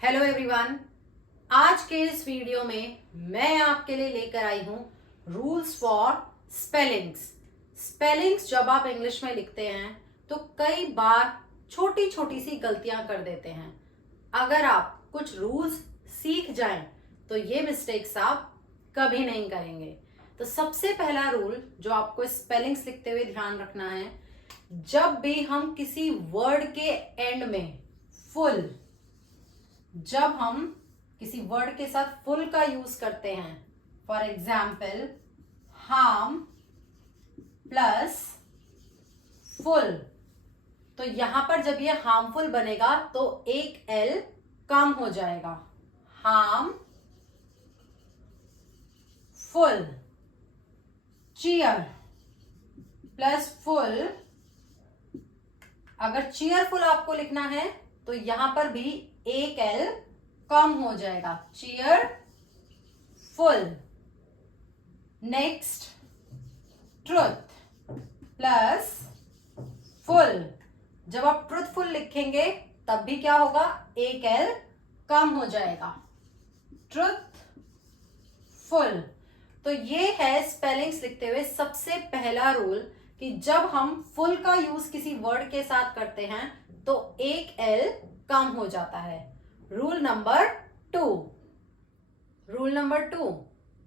Hello everyone. आज के इस वीडियो में मैं आपके लिए लेकर आई हूँ रूल्स फॉर स्पेलिंग्स। स्पेलिंग्स जब आप इंग्लिश में लिखते हैं तो कई बार छोटी छोटी सी गलतियां कर देते हैं। अगर आप कुछ रूल्स सीख जाएं तो ये मिस्टेक्स आप कभी नहीं करेंगे। तो सबसे पहला रूल जो आपको स्पेलिंग्स लिखते हुए ध्यान रखना है, जब भी हम किसी वर्ड के एंड में जब हम किसी वर्ड के साथ फुल का यूज करते हैं, for example harm plus full, तो यहां पर जब ये हार्मफुल बनेगा तो एक एल कम हो जाएगा। Harm full. Cheer plus full, अगर चीयरफुल आपको लिखना है तो यहां पर भी एक एल कम हो जाएगा। Cheer full. Next truth plus full, जब आप ट्रुथफुल लिखेंगे तब भी क्या होगा, एक एल कम हो जाएगा। Truth full. तो ये है स्पेलिंग्स लिखते हुए सबसे पहला रूल कि जब हम फुल का यूज किसी वर्ड के साथ करते हैं तो एक एल कम हो जाता है। रूल नंबर टू,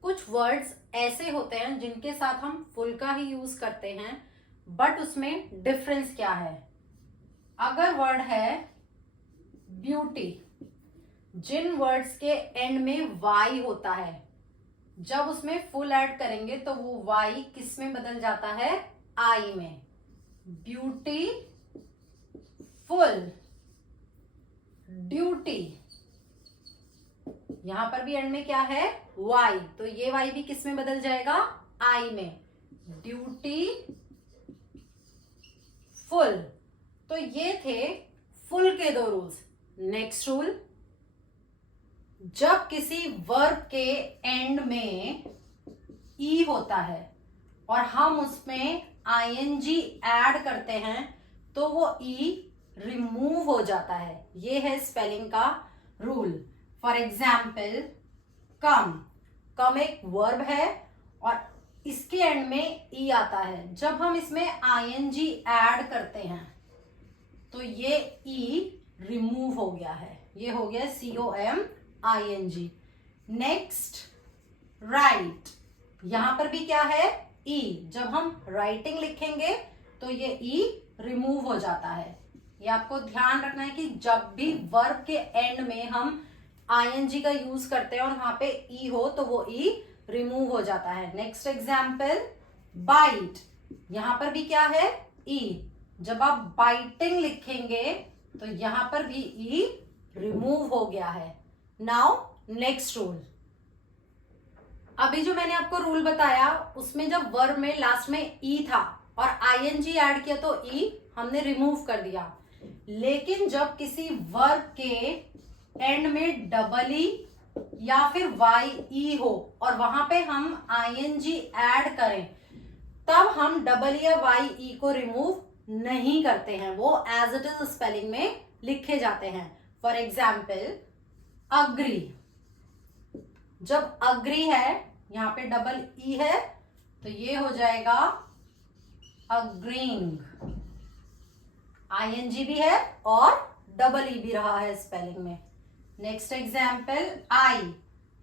कुछ वर्ड्स ऐसे होते हैं जिनके साथ हम फुल का ही यूज करते हैं, बट उसमें डिफरेंस क्या है। अगर वर्ड है ब्यूटी, जिन वर्ड्स के एंड में वाई होता है, जब उसमें फुल ऐड करेंगे तो वो वाई किस में बदल जाता है, आई में। Beauty full. ड्यूटी, यहां पर भी एंड में क्या है, वाई, तो ये वाई भी किस में बदल जाएगा, आई में। Duty full. तो ये थे फुल के दो रूल्स। नेक्स्ट रूल, जब किसी वर्ब के एंड में ई होता है और हम उसमें आईएनजी ऐड करते हैं तो वो ई रिमूव हो जाता है। ये है स्पेलिंग का रूल। फॉर एग्जाम्पल कम एक वर्ब है और इसके एंड में ई आता है। जब हम इसमें आईएनजी ऐड करते हैं तो ये ई रिमूव हो गया है, ये हो गया COMING। नेक्स्ट राइट, यहां पर भी क्या है, ई, जब हम राइटिंग लिखेंगे तो ये ई रिमूव हो जाता है। ये आपको ध्यान रखना है कि जब भी वर्ब के एंड में हम आईएनजी का यूज करते हैं और वहां पे ई हो तो वो ई रिमूव हो जाता है। नेक्स्ट एग्जाम्पल बाइट, यहां पर भी क्या है, ई, जब आप बाइटिंग लिखेंगे तो यहां पर भी ई रिमूव हो गया है। नाउ नेक्स्ट रूल, अभी जो मैंने आपको रूल बताया उसमें जब वर्ब में लास्ट में ई था और आईएनजी ऐड किया तो ई हमने रिमूव कर दिया। लेकिन जब किसी वर्ब के एंड में डबल ई या फिर वाई ई हो और वहां पे हम आईएनजी ऐड करें, तब हम डबल या वाई ई को रिमूव नहीं करते हैं, वो एज इट इज स्पेलिंग में लिखे जाते हैं। फॉर एग्जाम्पल अग्री, जब अग्री है यहां पे डबल ई है तो ये हो जाएगा अग्रीइंग। आईएनजी भी है और डबल ई भी रहा है स्पेलिंग में। नेक्स्ट एग्जाम्पल आई,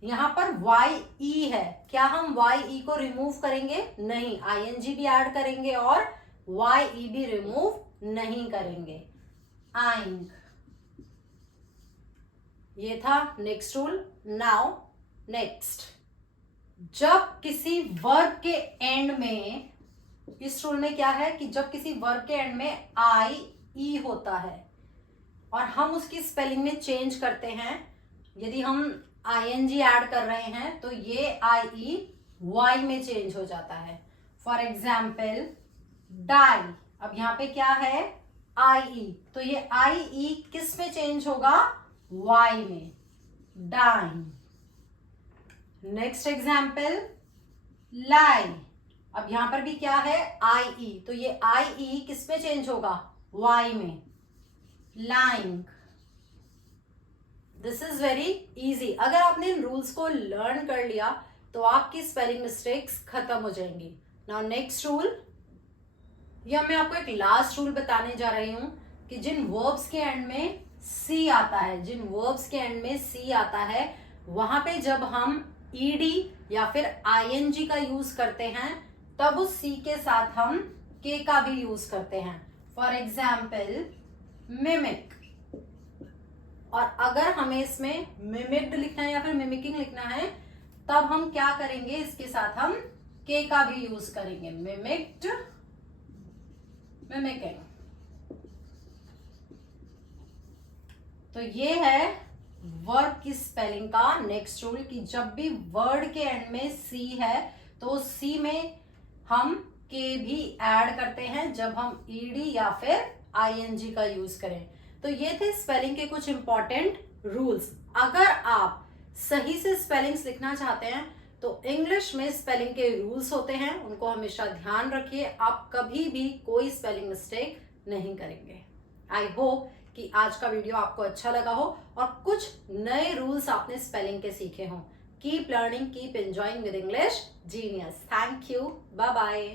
यहां पर वाई ई है, क्या हम वाई ई को रिमूव करेंगे, नहीं, आईएनजी भी ऐड करेंगे और वाई ई भी रिमूव नहीं करेंगे। आइंग, ये था नेक्स्ट रूल। नाउ नेक्स्ट, जब किसी वर्ब के एंड में, इस रूल में क्या है कि जब किसी वर्ब के एंड में आई ई होता है और हम उसकी स्पेलिंग में चेंज करते हैं, यदि हम आईएनजी ऐड कर रहे हैं तो ये आई ई वाई में चेंज हो जाता है। फॉर एग्जाम्पल डाई, अब यहां पे क्या है, आई ई, तो ये आई ई किस में चेंज होगा, वाई में। डाइंग। नेक्स्ट एग्जाम्पल लाई, अब यहां पर भी क्या है, आई ई, तो ये आई ई किस में चेंज होगा, वाई में। Lying. This is very easy. अगर आपने इन रूल्स को लर्न कर लिया तो आपकी स्पेलिंग मिस्टेक्स खत्म हो जाएंगी। नाउ नेक्स्ट रूल, या मैं आपको एक लास्ट रूल बताने जा रही हूं कि जिन वर्ब्स के एंड में सी आता है, जिन वर्ब्स के एंड में सी आता है, वहां पे जब हम ईडी या फिर आईएनजी का यूज करते हैं तब उस सी के साथ हम के का भी यूज करते हैं। फॉर एग्जाम्पल मिमिक, और अगर हमें इसमें मिमिक्ड लिखना है या फिर मिमिकिंग लिखना है तब हम क्या करेंगे, इसके साथ हम के का भी यूज करेंगे, मिमिक्ड, मिमिकिंग। तो ये है वर्ब की स्पेलिंग का नेक्स्ट रूल कि जब भी वर्ड के एंड में सी है तो सी में हम के भी ऐड करते हैं जब हम ईडी या फिर आईएनजी का यूज करें। तो ये थे स्पेलिंग के कुछ इंपॉर्टेंट रूल्स। अगर आप सही से स्पेलिंग्स लिखना चाहते हैं तो इंग्लिश में स्पेलिंग के रूल्स होते हैं, उनको हमेशा ध्यान रखिए, आप कभी भी कोई स्पेलिंग मिस्टेक नहीं करेंगे। आई होप कि आज का वीडियो आपको अच्छा लगा हो और कुछ नए रूल्स आपने स्पेलिंग के सीखे हों। Keep learning, keep enjoying with English genius. Thank you, bye bye.